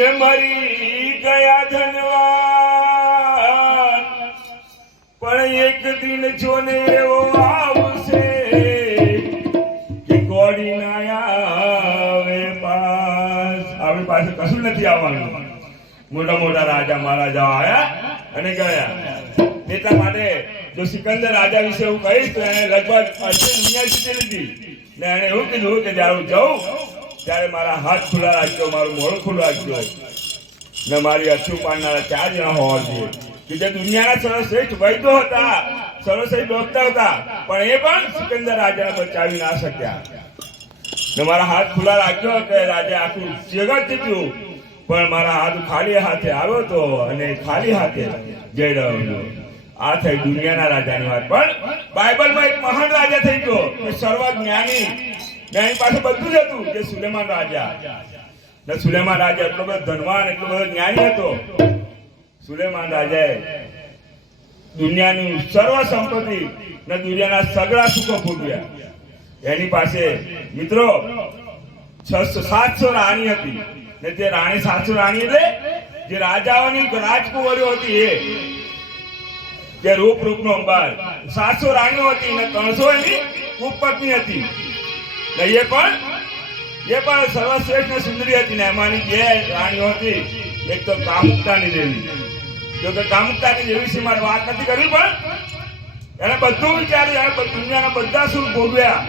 ને મરી ગયા ધનવાન, પણ એક દિન જોને એવો આવશે કે ગોળી ના આવે પાસ. આપણી પાસે કશું નથી આવવાનું. મોટા મોટા રાજા મહારાજા આયા અને ગયા. એટલા માટે જો સિકંદર રાજા વિશે હું કહીશ તો એને લગભગ અડધી દુનિયા જીતી લીધી. ને એને એવું કીધું કે જ્યારે હું જાઉં ત્યારે મારા હાથ ખુલ્લા રાખજો, મારું મોઢું ખુલ્લું રાખજો, ને મારી અછું પાડનારા 4 જણા હોવા જોઈએ કે જે દુનિયાના સર્વશ્રેષ્ઠ વૈદ્યો હતા, સર્વશ્રેષ્ઠ ડોક્ટર હતા, પણ એ પણ સિકંદર રાજાને બચાવી ના શક્યા. ને મારા હાથ ખુલ્લા રાખજો કે રાજા આખું જગત જીત્યું, પણ મારા હાથ ખાલી હાથે આવ્યો તો અને ખાલી હાથે જઈ રહ્યો. આ થઈ દુનિયાના રાજાની વાત. પણ બાઇબલમાં એક મહાન રાજા થઈ ગયો કે સર્વ જ્ઞાની, એની પાસે બધું જ હતું, જે સુલેમાન રાજા. ને સુલેમાન રાજા એટલો બધો ધનવાન, એટલો બધો જ્ઞાની હતો. સુલેમાન રાજાએ દુનિયાની સર્વ સંપત્તિ ને દુનિયાના સગળા સુખો ભોગવ્યા. એની પાસે મિત્રો 700 રાણી હતી. ને તે રાણી 700 રાણી એટલે જે રાજાઓની રાજકુંવરીઓ હતી, એ જે રૂપનો અંબાર. 700 રાણીઓ હતી ને 300 એની ઉપપત્ની હતી. ને એ પણ સર્વશ્રેષ્ઠ ને સુંદરી હતી. ને એમાંની 2 રાણીઓ હતી, એક તો કામુકતાની દેવી. જો કે કામુકતાની દેવી વિશે મારે વાત નથી કરવી, પણ એને બધું વિચાર્યું, એને દુનિયાના બધા સુખ ભોગવ્યા.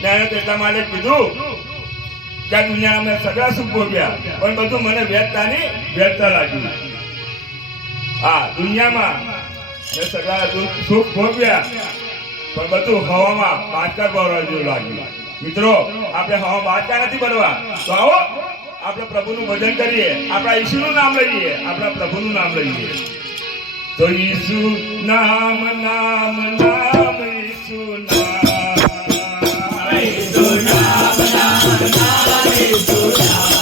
ને એને એટલા માટે કીધું કે આ દુનિયાના મેં સગળા સુખ ભોગવ્યા, પણ બધું મને વ્યર્થતા લાગ્યું. હા, દુનિયામાં મેં સગળા સુખ ભોગવ્યા, પણ બધું હવામાં બાચકા બળવા જેવું લાગ્યું. મિત્રો, આપણે હવા બાચકા નથી બળવા. તો આવો આપણે પ્રભુનું ભજન કરીએ, આપણા ઈશુનું નામ લઈએ, આપણા પ્રભુનું નામ લઈએ. તો ઈસુ નામ નામ નામ ઈસુ નામ, ઈસુ નામ નામ નામ ઈસુ નામ,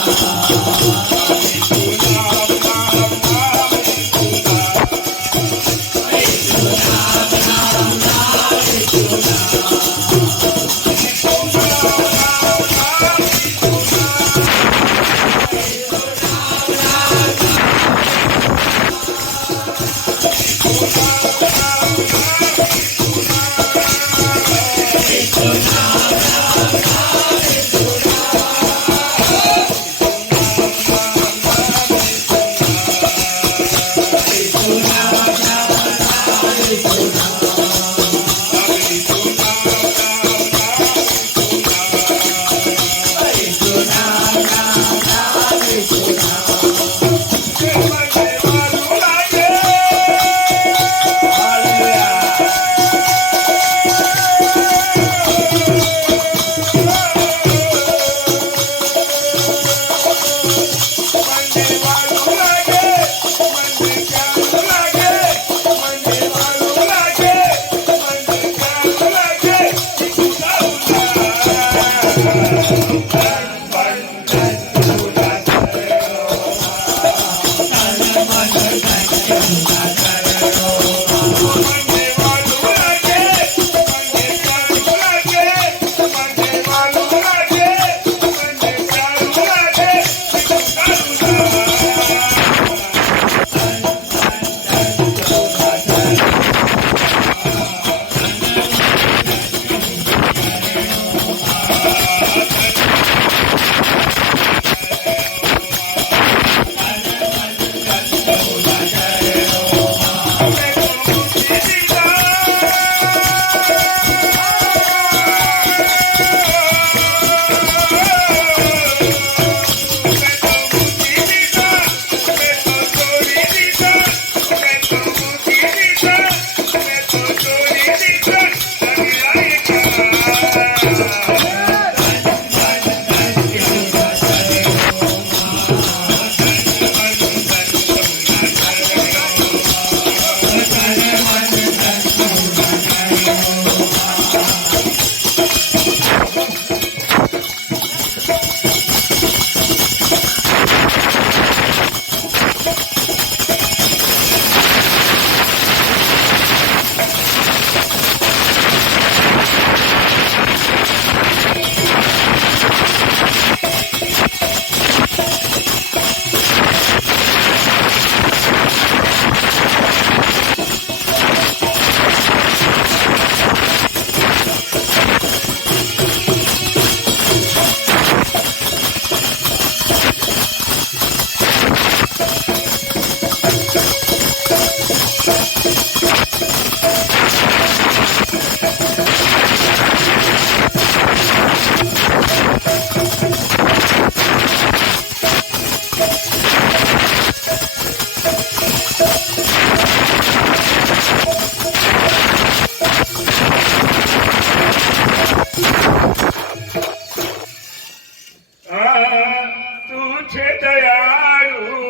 તું છે દયાળુ,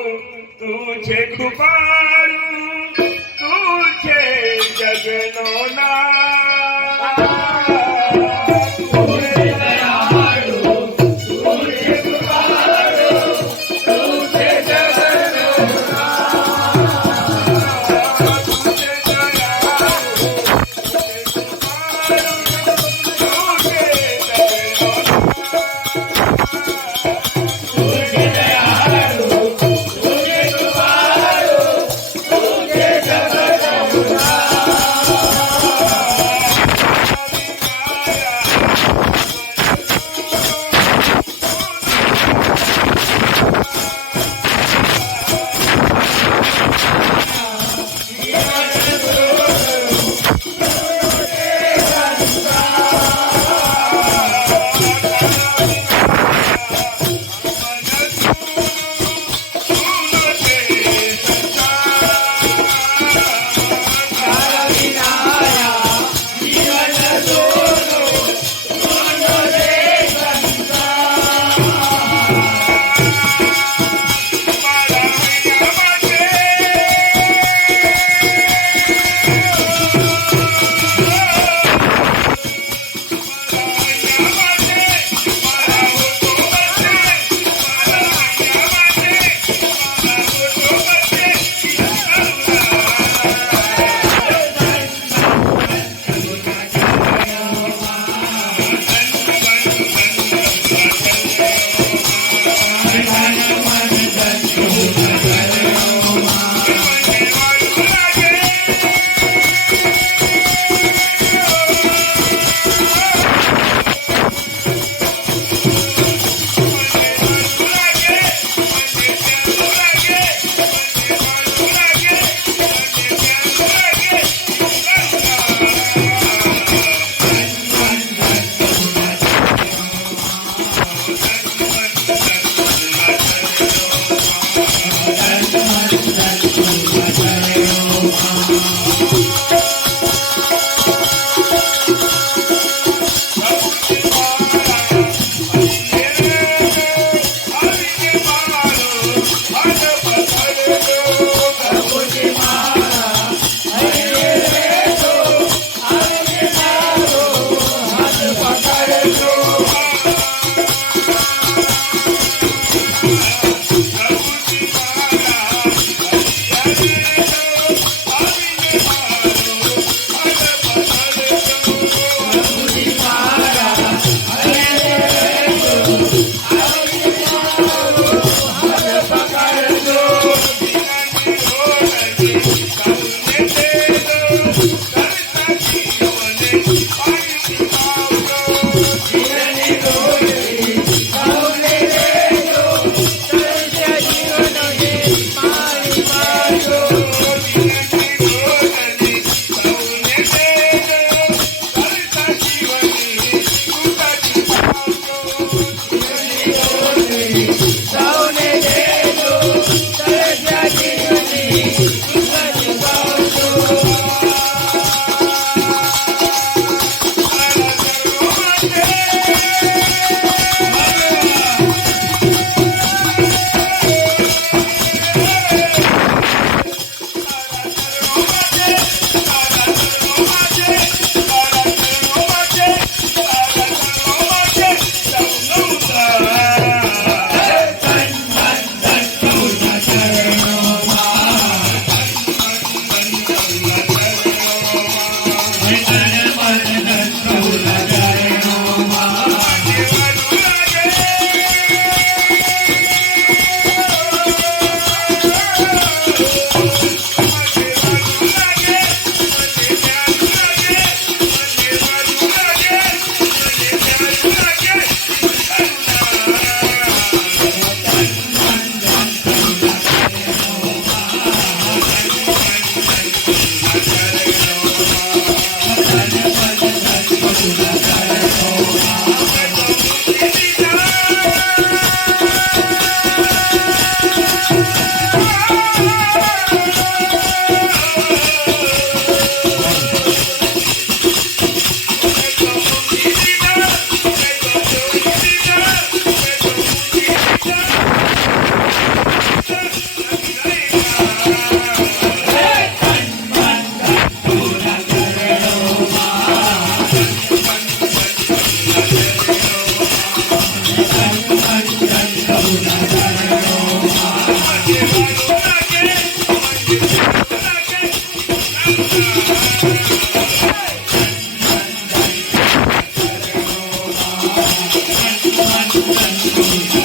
તું છે કૃપાળુ, તું છે જગનો નાથ. તું છે દયાળુ, તું છે કૃપાળુ, તું છે જગનો નાથ. તું છે દયાળુ, તું છે કૃપાળુ, તું છે જગનો નાથ. Thank you.